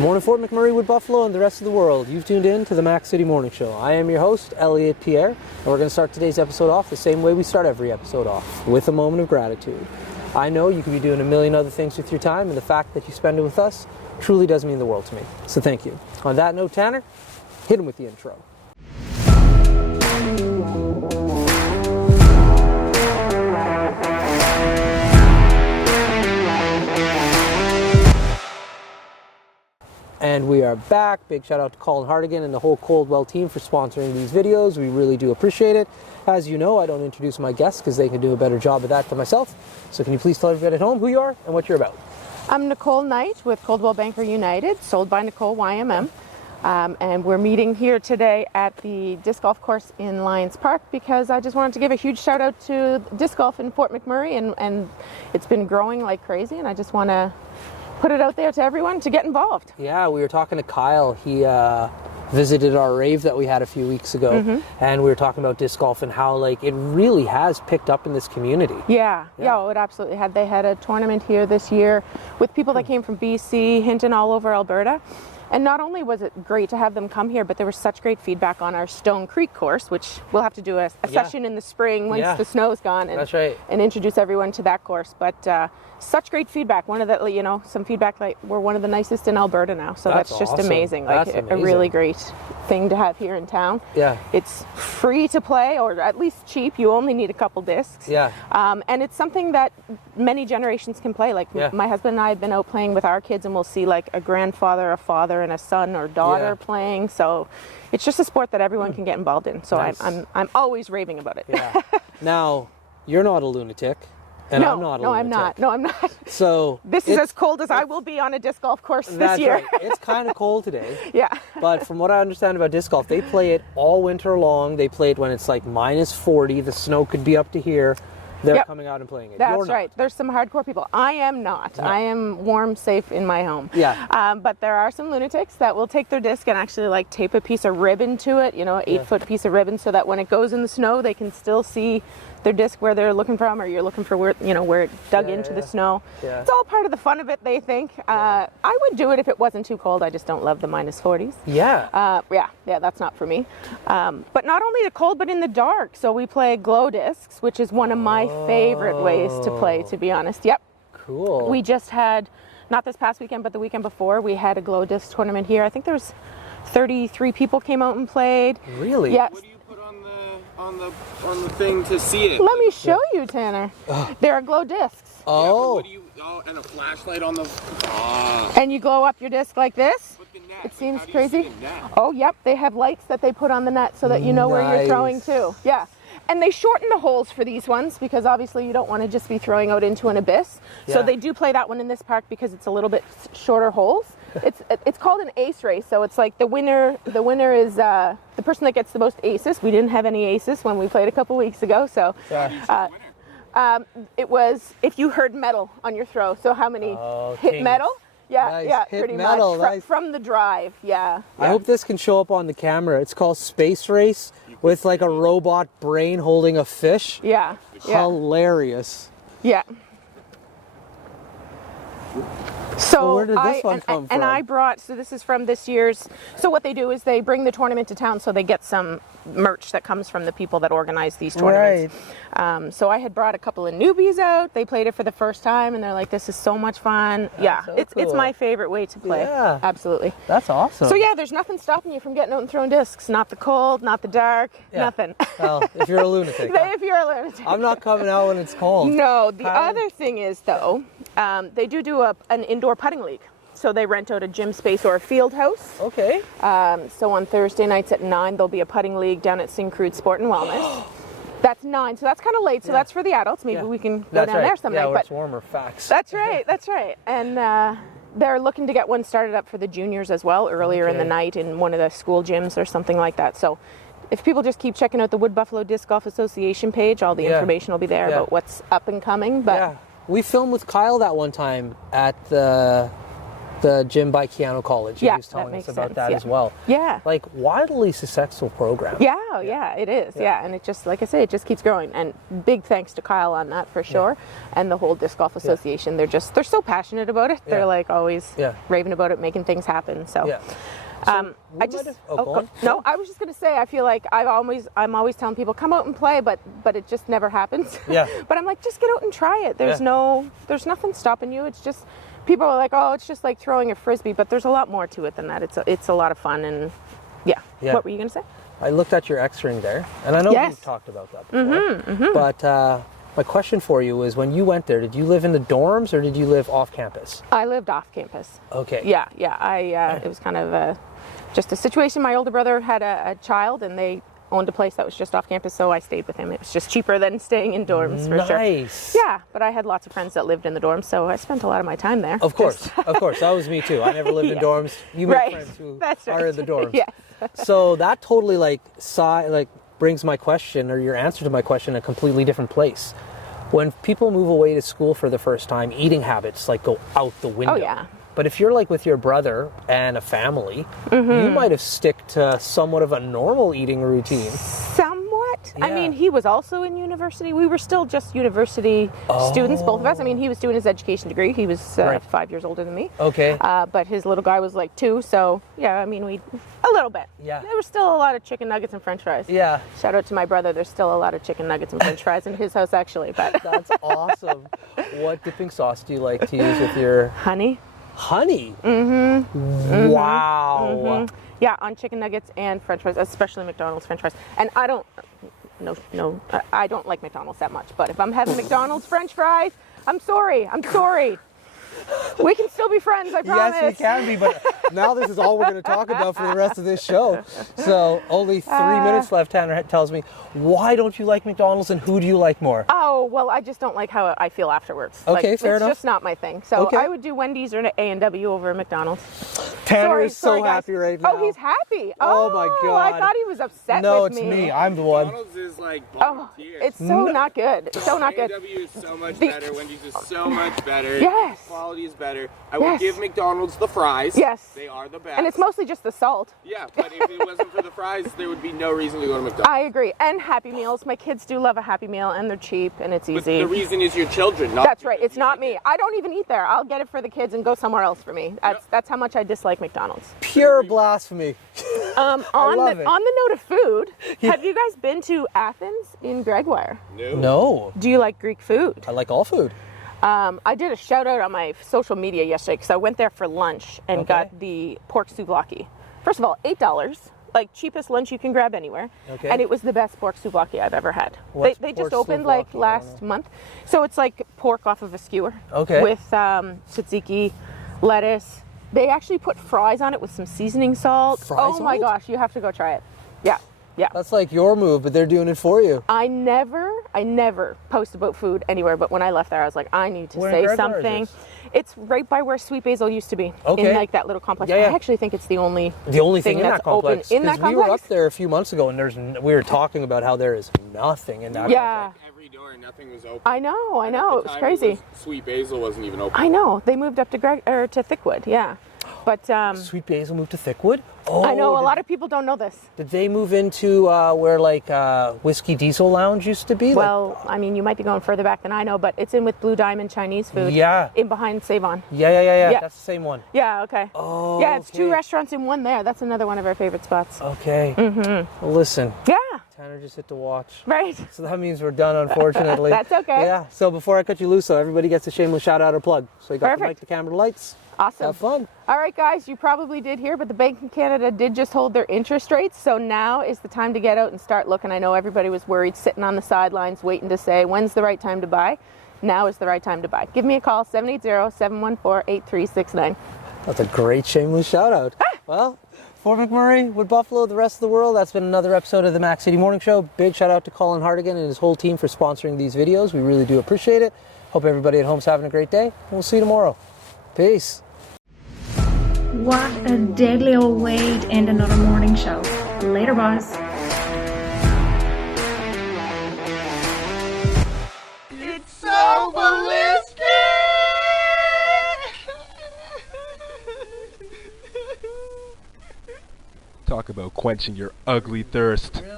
Good morning, Fort McMurray, Wood Buffalo, and the rest of the world. You've tuned in to the Mac City Morning Show. I am your host, Elliot Pierre, and we're going to start today's episode off the same way we start every episode off, with a moment of gratitude. I know you could be doing a million other things with your time, and the fact that you spend it with us truly does mean the world to me. So thank you. On that note, Tanner, hit him with the intro. And we are back. Big shout out to Colin Hardigan and the whole Coldwell team for sponsoring these videos. We really do appreciate it. As you know, I don't introduce my guests because they can do a better job of that than myself. So can you please tell everybody at home who you are and what you're about? I'm Nicole Knight with Coldwell Banker United, sold by Nicole YMM. And we're meeting here today at the disc golf course in Lions Park because I just wanted to give a huge shout out to disc golf in Fort McMurray, and it's been growing like crazy, and I just want to put it out there to everyone to get involved. Yeah, we were talking to Kyle. He visited our rave that we had a few weeks ago, and we were talking about disc golf and how it really has picked up in this community. Yeah, it absolutely had. They had a tournament here this year with people that came from BC, Hinton, all over Alberta. And not only was it great to have them come here, but there was such great feedback on our Stone Creek course, which we'll have to do a session in the spring once the snow's gone, and, that's right, and introduce everyone to that course. But such great feedback. One of the, some feedback we're one of the nicest in Alberta now. So that's just awesome. Amazing. That's a really great thing to have here in town. Yeah. It's free to play, or at least cheap. You only need a couple discs. Yeah. And it's something that many generations can play. My husband and I have been out playing with our kids, and we'll see a grandfather, a father, and a son or daughter playing. So it's just a sport that everyone can get involved in. So nice. I'm always raving about it. Yeah. Now, you're not a lunatic. And I'm not a lunatic. No, I'm not. So this is as cold as I will be on a disc golf course this year. Right. It's kind of cold today. Yeah. But from what I understand about disc golf, they play it all winter long. They play it when it's minus 40. The snow could be up to here. They're coming out and playing it. That's right. There's some hardcore people. I am not. No. I am warm, safe in my home. Yeah. But there are some lunatics that will take their disc and actually tape a piece of ribbon to it, an 8-foot piece of ribbon, so that when it goes in the snow, they can still see their disc where they're looking from, or you're looking for where it dug into the snow. Yeah. It's all part of the fun of it, they think. I would do it if it wasn't too cold. I just don't love the minus 40s. Yeah. Yeah, that's not for me. But not only the cold, but in the dark. So we play glow discs, which is one of my favorite ways to play, to be honest. Yep. Cool. We just had, not this past weekend, but the weekend before, we had a glow disc tournament here. I think there was 33 people came out and played. Really? Yes. What do you put on the thing to see it? Let me show you, Tanner. There are glow discs. Oh. What do you, and a flashlight on the... And you glow up your disc like this. With the net. It seems How do you crazy. see the net? Oh, yep. They have lights that they put on the net so that you know where you're throwing to. Yeah. And they shorten the holes for these ones because obviously you don't want to just be throwing out into an abyss. Yeah. So they do play that one in this park because it's a little bit shorter holes. It's called an ace race. So it's the winner is the person that gets the most aces. We didn't have any aces when we played a couple weeks ago. So it was if you heard metal on your throw. So how many hit metal? Yeah, nice. Yeah, hit pretty metal. much. Nice. From the drive, yeah. I hope this can show up on the camera. It's called Space Race with a robot brain holding a fish. Yeah. Hilarious. Yeah. So where did this one come from? And I brought, so this is from this year's, so what they do is they bring the tournament to town, so they get some merch that comes from the people that organize these tournaments. Right. So I had brought a couple of newbies out. They played it for the first time, and they're like, this is so much fun. That's so it's cool. My favorite way to play. Yeah. Absolutely. That's awesome. So yeah, there's nothing stopping you from getting out and throwing discs. Not the cold, not the dark, nothing. Well, if you're a lunatic. If you're a lunatic. I'm not coming out when it's cold. No, the other thing is, though, they do an indoor putting league. So they rent out a gym space or a field house. Okay. So on Thursday nights at 9, there'll be a putting league down at Syncrude Sport and Wellness. That's 9, so that's kind of late. So that's for the adults. Maybe we can go down there someday. Yeah, where it's warmer. Facts. That's right. That's right. And they're looking to get one started up for the juniors as well earlier in the night in one of the school gyms or something like that. So if people just keep checking out the Wood Buffalo Disc Golf Association page, all the information will be there about what's up and coming. But we filmed with Kyle that one time at the the gym by Keanu College. Yeah, He was telling that us makes about sense, that yeah. as well. Yeah. Like, wildly successful program. Yeah, it is. Yeah, and it just, like I say, it just keeps growing. And big thanks to Kyle on that for sure, and the whole Disc Golf Association. They're so passionate about it. They're like always raving about it, making things happen. So. Yeah. I just no. I was just gonna say I feel like I'm always telling people come out and play, but it just never happens. Yeah. But I'm like, just get out and try it. There's nothing stopping you. It's just people are like, oh, it's just like throwing a frisbee, but there's a lot more to it than that. It's a lot of fun and yeah. What were you gonna say? I looked at your X-ring there, and I know we've talked about that before. But my question for you is, when you went there, did you live in the dorms or did you live off campus? I lived off campus. Okay. Yeah. It was kind of just a situation. My older brother had a child, and they owned a place that was just off campus, so I stayed with him. It was just cheaper than staying in dorms, for sure. Nice. Yeah, but I had lots of friends that lived in the dorms, so I spent a lot of my time there. Of course. That was me too. I never lived in dorms. You make friends who are in the dorms. Yes. So that totally brings my question, or your answer to my question, a completely different place. When people move away to school for the first time, eating habits go out the window. Oh yeah. But if you're with your brother and a family, you might have stick to somewhat of a normal eating routine. Somewhat. Yeah. I mean, he was also in university. We were still just university students, both of us. I mean, he was doing his education degree. He was 5 years older than me. Okay. But his little guy was 2, so yeah, I mean, a little bit. Yeah. There was still a lot of chicken nuggets and french fries. Yeah. Shout out to my brother. There's still a lot of chicken nuggets and french fries in his house, actually. But That's awesome. What dipping sauce do you like to use with your... Honey. Wow. Yeah, on chicken nuggets and french fries, especially McDonald's french fries. And I don't like McDonald's that much, but if I'm having McDonald's french fries, I'm sorry. We can still be friends, I promise. Yes, we can be, but now this is all we're going to talk about for the rest of this show. So only 3 minutes left. Tanner tells me, why don't you like McDonald's and who do you like more? Oh, well, I just don't like how I feel afterwards. Okay, fair enough. It's just not my thing. So I would do Wendy's or A&W over McDonald's. Tanner is so sorry, guys. happy right now. Oh, he's happy. Oh my God. I thought he was upset No, with it's me. me. I'm the one. McDonald's is bottom tier. It's so not good. It's so not good. A&W is so much better. Wendy's is so much better. Yes. Quality is better. I would give McDonald's the fries. Yes. They are the best. And it's mostly just the salt. Yeah, but if it wasn't for the fries, there would be no reason to go to McDonald's. I agree. And Happy Meals. My kids do love a Happy Meal, and they're cheap, and it's But easy. the reason is your children, not That's right. It's not me. I don't even eat there. I'll get it for the kids and go somewhere else for me. That's how much I dislike McDonald's. Pure blasphemy. On the note of food, have you guys been to Athens in Gregoire? No. Do you like Greek food? I like all food. I did a shout out on my social media yesterday because I went there for lunch and got the pork souvlaki. First of all, $8, cheapest lunch you can grab anywhere. Okay. And it was the best pork souvlaki I've ever had. They just opened last month. So it's like pork off of a skewer. Okay. With tzatziki, lettuce. They actually put fries on it with some seasoning salt. My gosh, you have to go try it. Yeah. Yeah. That's like your move, but they're doing it for you. I never post about food anywhere, but when I left there, I was like, I need to say something. It's right by where Sweet Basil used to be, in that little complex. I actually think it's the only thing in that complex. Open in that complex. We were up there a few months ago, and we were talking about how there is nothing in that complex. Every door, nothing was open. I know. It was crazy. Sweet Basil wasn't even open. I know. They moved up to Thickwood. Yeah. But Sweet Basil moved to Thickwood? Oh, I know a lot of people don't know this. Did they move into where Whiskey Diesel Lounge used to be? Well, I mean, you might be going further back than I know, but it's in with Blue Diamond Chinese food. Yeah. In behind Save-On. Yeah. That's the same one. Yeah. Okay. Oh. Yeah, it's 2 restaurants in one there. That's another one of our favorite spots. Okay. Mm-hmm. Well, listen. Yeah. Tanner just hit the watch. Right. So that means we're done, unfortunately. That's okay. Yeah. So before I cut you loose, everybody gets a shameless shout out or plug. So you got the mic, the camera, the lights. Awesome. Have fun. All right, guys, you probably did hear, but the Bank of Canada did just hold their interest rates. So now is the time to get out and start looking. I know everybody was worried, sitting on the sidelines, waiting to say, when's the right time to buy? Now is the right time to buy. Give me a call, 780-714-8369. That's a great shameless shout out. Well, Fort McMurray, with Buffalo, the rest of the world, that's been another episode of the Mac City Morning Show. Big shout out to Colin Hardigan and his whole team for sponsoring these videos. We really do appreciate it. Hope everybody at home's having a great day. We'll see you tomorrow. Peace. What a deadly old way to end another morning show. Later, boys. It's so ballistic! quenching your ugly thirst.